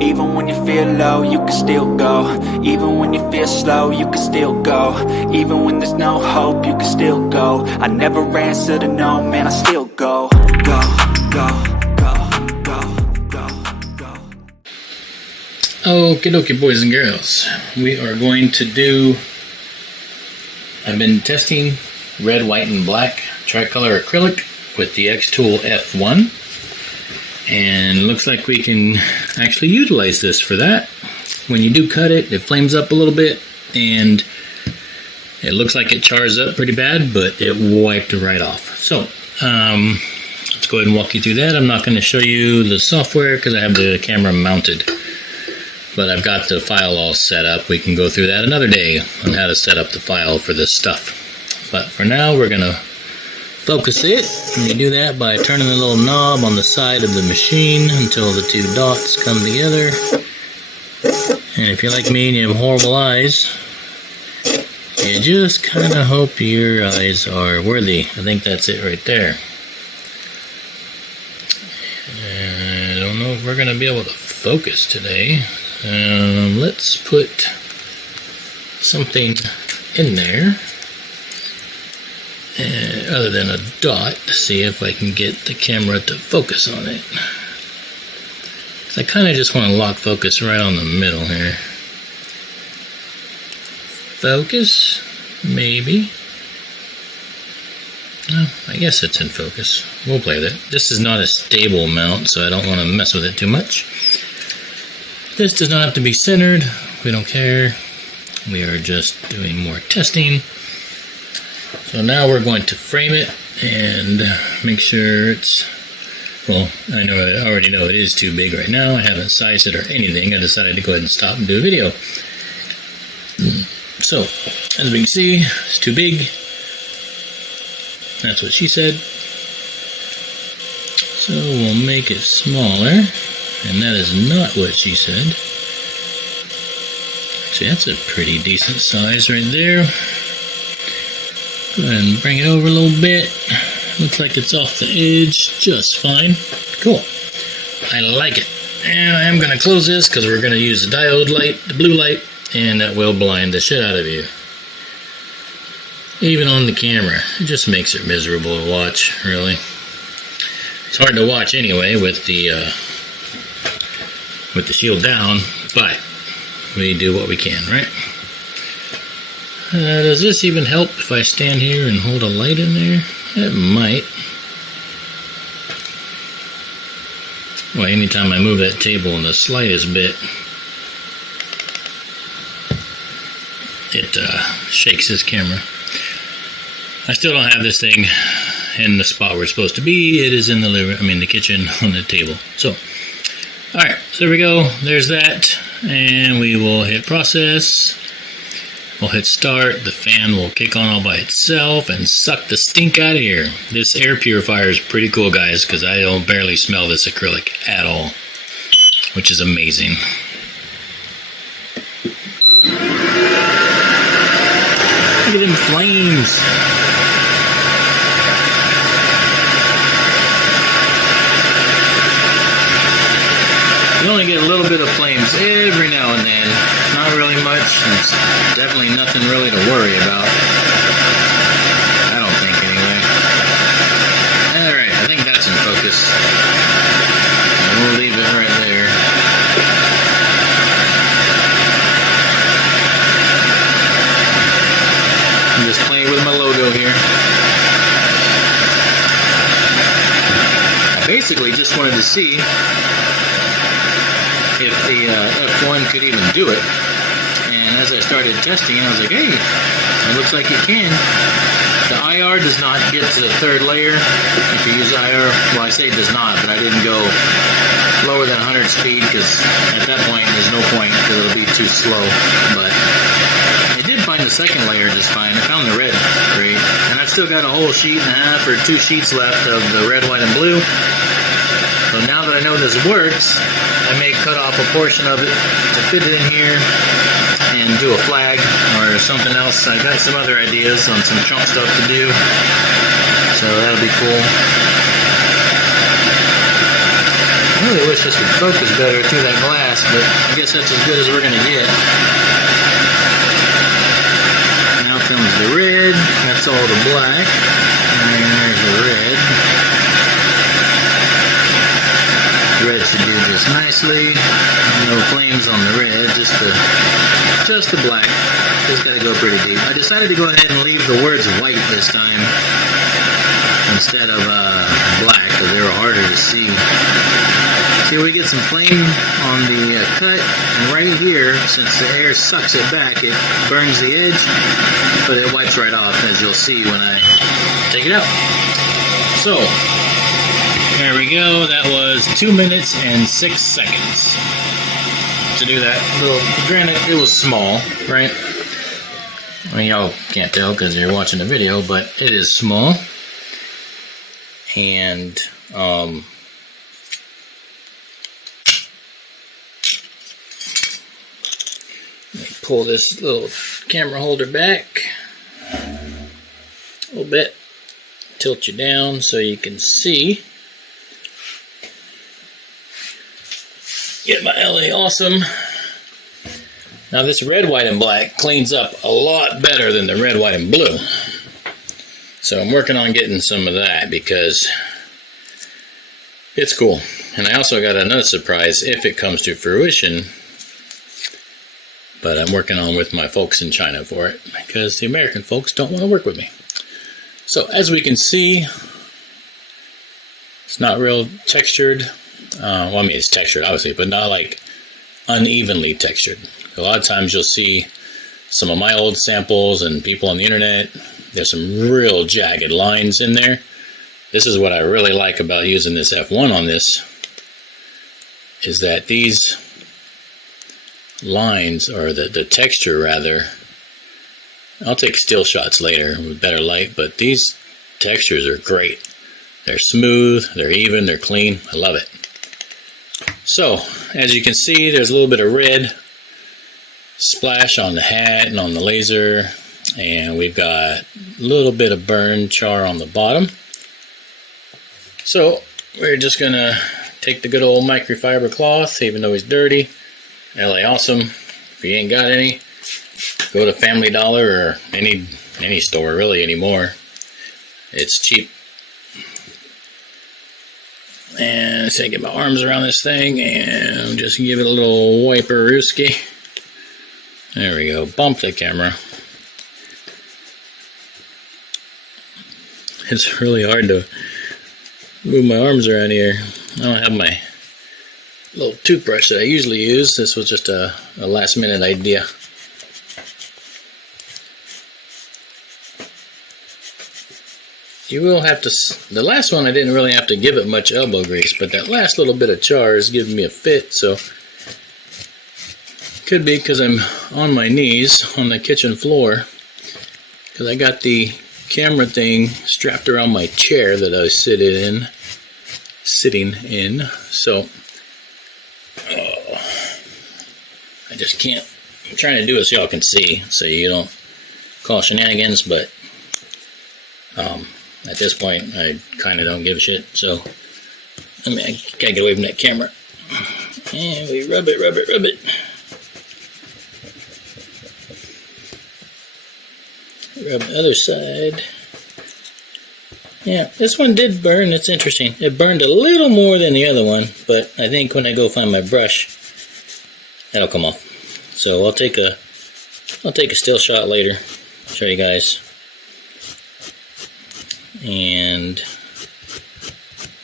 Even when you feel low, you can still go. Even when you feel slow, you can still go. Even when there's no hope, you can still go. I never answer to no, man, I still go. Go, go, go, go, go, go. Okie dokie, boys and girls. We are going to do... I've been testing red, white, and black tricolor acrylic with the xTool F1. And it looks like we can actually utilize this for that. When you do cut it, it flames up a little bit, and it looks like it chars up pretty bad, but it wiped it right off. So, let's go ahead and walk you through that. I'm not going to show you the software because I have the camera mounted, but I've got the file all set up. We can go through that another day on how to set up the file for this stuff. But for now, we're going to focus it, and you do that by turning the little knob on the side of the machine until the two dots come together. And if you're like me and you have horrible eyes, you just kind of hope your eyes are worthy. I think that's it right there. I don't know if we're going to be able to focus today. Let's put something in there. Other than a dot, to see if I can get the camera to focus on it. So I kind of just want to lock focus right on the middle here. Focus, maybe. Oh, I guess it's in focus. We'll play with it. This is not a stable mount, so I don't want to mess with it too much. This does not have to be centered. We don't care. We are just doing more testing. So now we're going to frame it and make sure it's, well, I already know it is too big right now. I haven't sized it or anything. I decided to go ahead and stop and do a video. So, as we can see, it's too big. That's what she said. So we'll make it smaller. And that is not what she said. Actually, that's a pretty decent size right there. Go ahead and bring it over a little bit. Looks like it's off the edge just fine. Cool. I like it. And I am going to close this because we're going to use the diode light, the blue light, and that will blind the shit out of you. Even on the camera. It just makes it miserable to watch, really. It's hard to watch anyway with the shield down, but we do what we can, right? Does this even help if I stand here and hold a light in there? It might. Well, anytime I move that table in the slightest bit, it shakes this camera. I still don't have this thing in the spot where it's supposed to be. It is in the kitchen on the table. So, alright, so there we go. There's that. And we will hit process. We'll hit start, the fan will kick on all by itself and suck the stink out of here. This air purifier is pretty cool, guys, because I don't barely smell this acrylic at all, which is amazing. Look at them flames. You only get a little bit of flames every now and then. Not really much. It's definitely nothing really to worry about. I don't think, anyway. Alright, I think that's in focus. And we'll leave it right there. I'm just playing with my logo here. I basically just wanted to see if the F1 could even do it. And as I started testing, I was like, hey, it looks like it can. The IR does not get to the third layer if you use IR. Well, I say it does not, but I didn't go lower than 100 speed because at that point there's no point because it'll be too slow. But I did find the second layer just fine. I found the red great. And I've still got a whole sheet and a half or 2 sheets left of the red, white, and blue. So now that I know this works, I may cut off a portion of it to fit it in here and do a flag or something else. I got some other ideas on some chunk stuff to do, so that'll be cool. really wish this would focus better through that glass, but I guess that's as good as we're gonna get. Now comes the red. That's all the black. And there's the red. Red should do just nicely. No flames on the red, just the black. Just gotta go pretty deep. I decided to go ahead and leave the words white this time instead of black, because they were harder to see. See, we get some flame on the cut, and right here, since the air sucks it back, it burns the edge, but it wipes right off, as you'll see when I take it out. So, there we go. That was 2 minutes and 6 seconds to do that. Little, granted, it was small, right? I mean, y'all can't tell because you're watching the video, but it is small. And, let me pull this little camera holder back a little bit. Tilt you down so you can see. Get my LA Awesome. Now this red, white, and black cleans up a lot better than the red, white, and blue. So I'm working on getting some of that because it's cool. And I also got another surprise if it comes to fruition. But I'm working on with my folks in China for it because the American folks don't want to work with me. So as we can see, it's not real textured. Well, I mean, it's textured, obviously, but not like unevenly textured. A lot of times you'll see some of my old samples and people on the internet, there's some real jagged lines in there. This is what I really like about using this F1 on this, is that these lines, or the texture rather, I'll take still shots later with better light, but these textures are great. They're smooth, they're even, they're clean. I love it. So, as you can see, there's a little bit of red splash on the hat and on the laser, and we've got a little bit of burn char on the bottom. So, we're just gonna take the good old microfiber cloth, even though it's dirty. LA Awesome. If you ain't got any, go to Family Dollar or any store really anymore. It's cheap. And so I get my arms around this thing and just give it a little wiper-ooski. There we go. Bump the camera. It's really hard to move my arms around here. I don't have my little toothbrush that I usually use. This was just a last-minute idea. You will have to, the last one I didn't really have to give it much elbow grease, but that last little bit of char is giving me a fit, so could be because I'm on my knees on the kitchen floor, because I got the camera thing strapped around my chair that I was sitting in, so I just can't, I'm trying to do it so y'all can see, so you don't call shenanigans, but at this point, I kind of don't give a shit, so I mean, I gotta get away from that camera. And we rub it. Rub the other side. Yeah, this one did burn. It's interesting. It burned a little more than the other one, but I think when I go find my brush, that'll come off. So I'll take a still shot later. Show you guys. And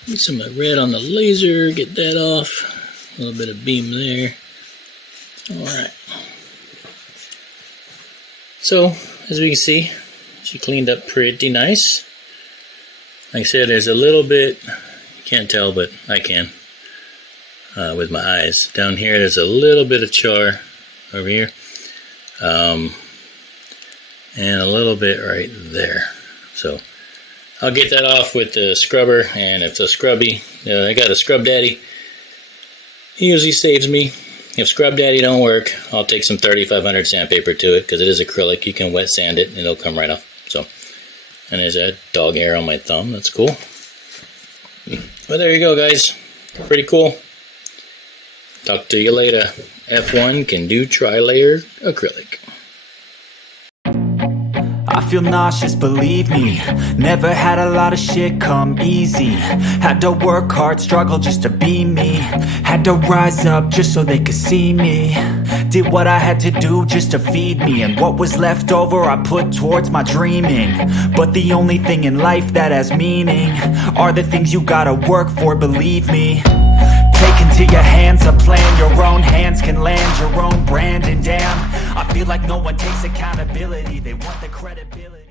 get some red on the laser, get that off. A little bit of beam there. Alright. So, as we can see, she cleaned up pretty nice. Like I said, there's a little bit, you can't tell, but I can, with my eyes. Down here, there's a little bit of char over here. And a little bit right there. So, I'll get that off with the scrubber, and if it's a scrubby, I got a Scrub Daddy. He usually saves me. If Scrub Daddy don't work, I'll take some 3500 sandpaper to it, because it is acrylic. You can wet sand it, and it'll come right off. So, and there's a dog hair on my thumb. That's cool. But there you go, guys. Pretty cool. Talk to you later. F1 can do tri-layer acrylic. I feel nauseous, believe me. Never had a lot of shit come easy. Had to work hard, struggle just to be me. Had to rise up just so they could see me. Did what I had to do just to feed me. And what was left over I put towards my dreaming. But the only thing in life that has meaning are the things you gotta work for, believe me. Take into your hands a plan. Your own hands can land your own brand. And damn, I feel like no one takes accountability. They want the credibility.